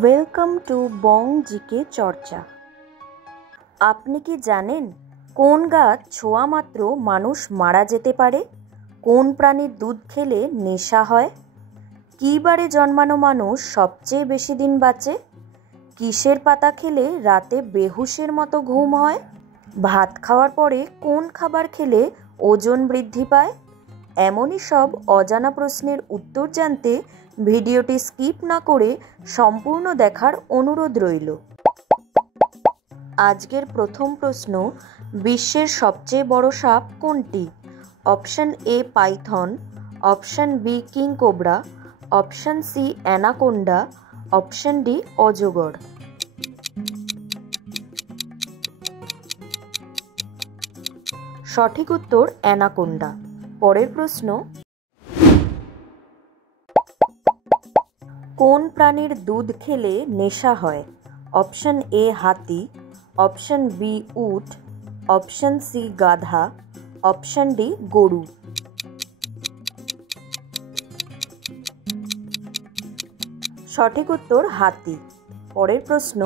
Welcome to Bong GK চর্চা। আপনি কি জানেন কোন গাছ ছোঁয়া মাত্র মানুষ মারা যেতে পারে? কোন প্রাণীর দুধ খেলে নেশা হয়? কী বারে জন্মানো মানুষ সবচেয়ে বেশি দিন বাঁচে? কিসের পাতা খেলে রাতে বেহুশের মতো ঘুম হয়? ভাত খাওয়ার পরে কোন খাবার খেলে ওজন বৃদ্ধি পায়? এমনই সব অজানা প্রশ্নের উত্তর জানতে ভিডিওটি স্কিপ না করে সম্পূর্ণ দেখার অনুরোধ রইল। আজকের প্রথম প্রশ্ন, বিশ্বের সবচেয়ে বড় সাপ কোনটি? Option A python, option B king cobra, option C anaconda, option D অজগর। সঠিক উত্তর অ্যানাকোন্ডা। পরের প্রশ্ন, কোন প্রাণীর দুধ খেলে নেশা হয়? অপশন এ হাতি, অপশন বি উট, অপশন সি গাধা, অপশন ডি গরু। সঠিক উত্তর হাতি। পরের প্রশ্ন,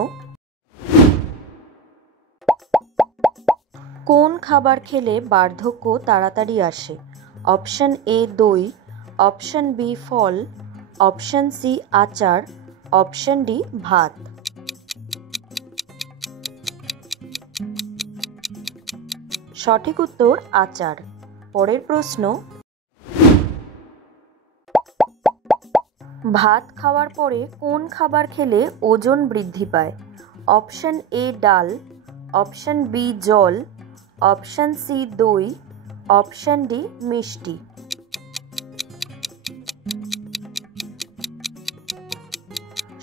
কোন খাবার খেলে বার্ধক্য তাড়াতাড়ি আসে? অপশন এ দই, অপশন বি ফল, অপশন সি আচার, অপশন ডি ভাত। সঠিক উত্তর আচার। পরের প্রশ্ন, ভাত খাওয়ার পরে কোন খাবার খেলে ওজন বৃদ্ধি পায়? অপশন এ ডাল, অপশন বি জল, অপশন সি দই, অপশন ডি মিষ্টি।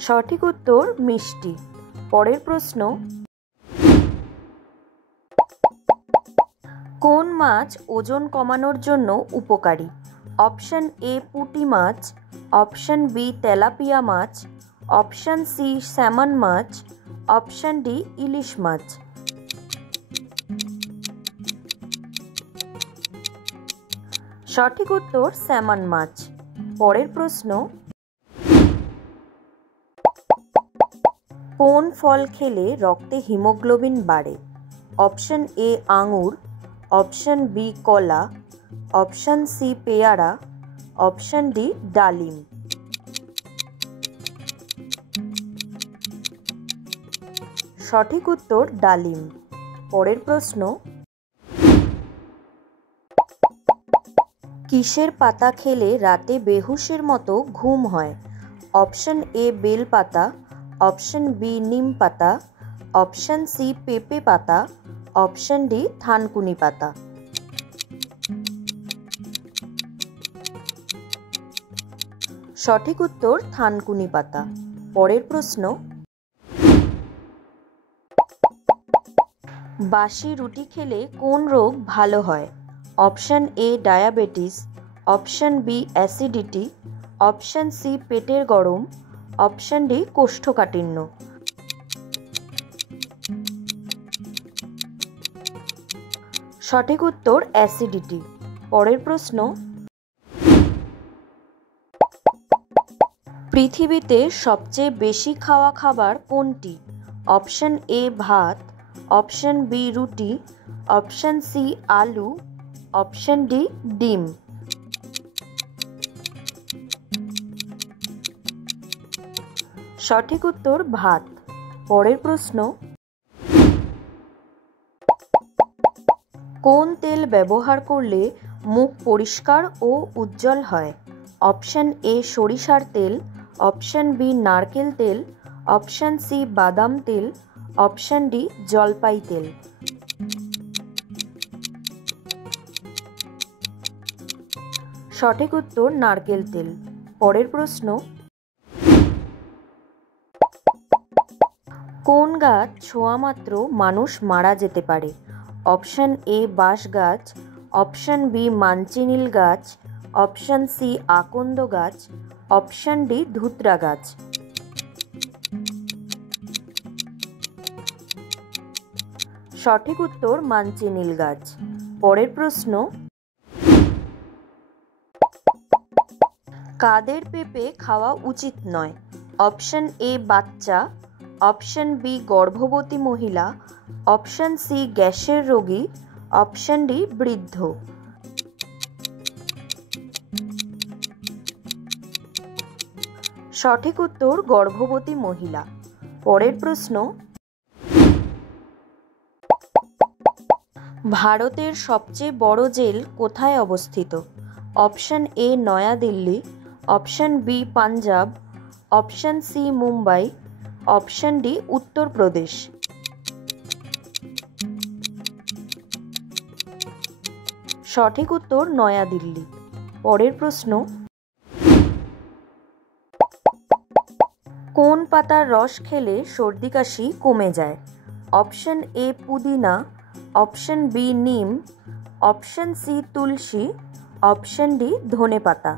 সঠিক উত্তর মিষ্টি। পরের প্রশ্ন, কোন মাছ ওজন কমানোর জন্য উপকারী? অপশন এ পুঁটি মাছ, অপশন বি তেলাপিয়া মাছ, অপশন সি স্যামন মাছ, অপশন ডি ইলিশ মাছ। সঠিক উত্তর স্যামন মাছ। পরের প্রশ্ন, কোন ফল খেলে রক্তে হিমোগ্লোবিন বাড়ে? অপশন এ আঙুর, অপশন বি কলা, অপশন সি পেয়ারা, অপশন ডি ডালিম। সঠিক উত্তর ডালিম। পরের প্রশ্ন, কিসের পাতা খেলে রাতে বেহুশের মতো ঘুম হয়? অপশন এ বেল পাতা, অপশন বি নিম পাতা, অপশন সি পেঁপে পাতা, অপশন ডি থানকুনি পাতা। সঠিক উত্তর থানকুনি পাতা। পরের প্রশ্ন, বাসি রুটি খেলে কোন রোগ ভালো হয়? Option A diabetes, option B acidity, option C পেটের গরম, অপশন ডি কোষ্ঠকাঠিন্য। সঠিক উত্তর অ্যাসিডিটি। পরের প্রশ্ন, পৃথিবীতে সবচেয়ে বেশি খাওয়া খাবার কোনটি? অপশন এ ভাত, অপশন বি রুটি, অপশন সি আলু, অপশন ডি ডিম। সঠিক উত্তর ভাত। পরের প্রশ্ন, কোন তেল ব্যবহার করলে মুখ পরিষ্কার ও উজ্জ্বল হয়? অপশন এ সরিষার তেল, অপশন বি নারকেল তেল, অপশন সি বাদাম তেল, অপশন ডি জলপাই তেল। সঠিক উত্তর নারকেল তেল। পরের প্রশ্ন, কোন গাছ ছোঁয়া মাত্র মানুষ মারা যেতে পারে? অপশন এ বাঁশ গাছ, অপশন বি মানচিনিল গাছ, অপশন সি আকন্দ গাছ, অপশন ডি ধুতরা গাছ। সঠিক উত্তর মানচিনিল গাছ। পরের প্রশ্ন, কাদের পেঁপে খাওয়া উচিত নয়? অপশন এ বাচ্চা, অপশন বি গর্ভবতী মহিলা, অপশন সি গ্যাসের রোগী, অপশন ডি বৃদ্ধ। সঠিক উত্তর গর্ভবতী মহিলা। পরের প্রশ্ন, ভারতের সবচেয়ে বড় জেল কোথায় অবস্থিত? Option A New Delhi, option B Punjab, option C Mumbai, option D Uttar Pradesh. সঠিক উত্তর নয়াদিল্লি। পরের প্রশ্ন, কোন পাতার রস খেলে সর্দি কাশি কমে যায়? অপশন এ পুদিনা, অপশন বি নিম, অপশন সি তুলসী, অপশন ডি ধনেপাতা।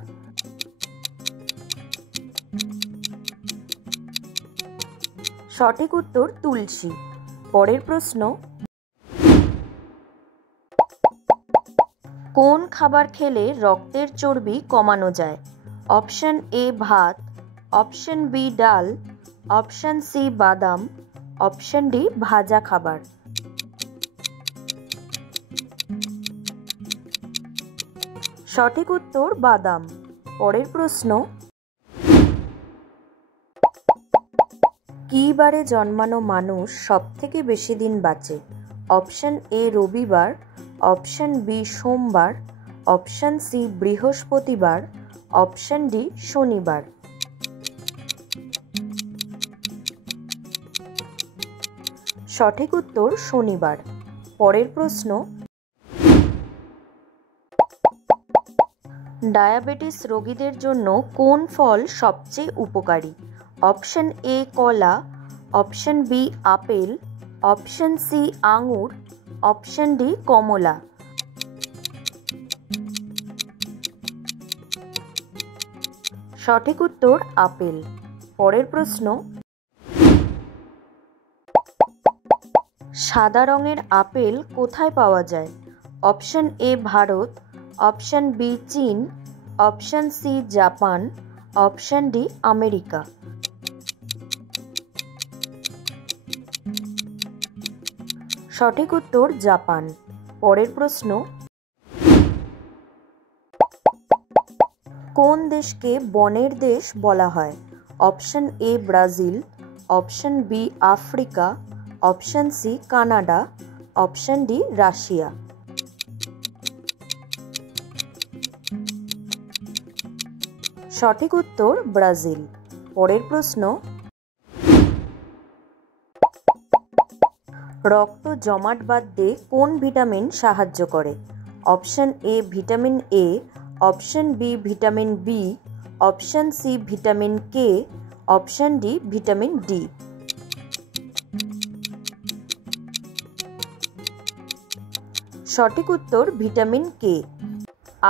সঠিক উত্তর তুলসী। পরের প্রশ্ন, কোন খাবার খেলে রক্তের চর্বি কমানো যায়? অপশন এ ভাত, অপশন বি ডাল, অপশন সি বাদাম, অপশন ডি ভাজা খাবার। সঠিক উত্তর বাদাম। পরের প্রশ্ন, কী বারে জন্মানো মানুষ সবথেকে বেশি দিন বাঁচে? অপশন এ রবিবার, অপশন বি সোমবার, অপশন সি বৃহস্পতিবার, অপশন ডি শনিবার। সঠিক উত্তর শনিবার। পরের প্রশ্ন, ডায়াবেটিস রোগীদের জন্য কোন ফল সবচেয়ে উপকারী? অপশন এ কলা, option B apple, option C আঙুর, অপশন ডি কমলা। সঠিক উত্তর আপেল। পরের প্রশ্ন, সাদা রঙের আপেল কোথায় পাওয়া যায়? Option A Bharat, option B চীন, option C Japan, option D America. সঠিক উত্তর জাপান। পরের প্রশ্ন, কোন দেশকে বনের দেশ বলা হয়? Option A Brazil, option B Africa, option C Canada, option D Russia. সঠিক উত্তর ব্রাজিল। পরের প্রশ্ন, রক্ত জমাট বাঁধতে কোন ভিটামিন সাহায্য করে? Option A vitamin A, option B vitamin B, option C vitamin K, option D vitamin D. সঠিক উত্তর ভিটামিন কে।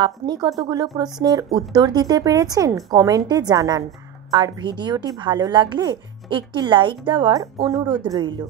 আপনি কতগুলো প্রশ্নের উত্তর দিতে পেরেছেন কমেন্টে জানান। আর ভিডিওটি ভালো লাগলে একটি লাইক দেওয়ার অনুরোধ রইল।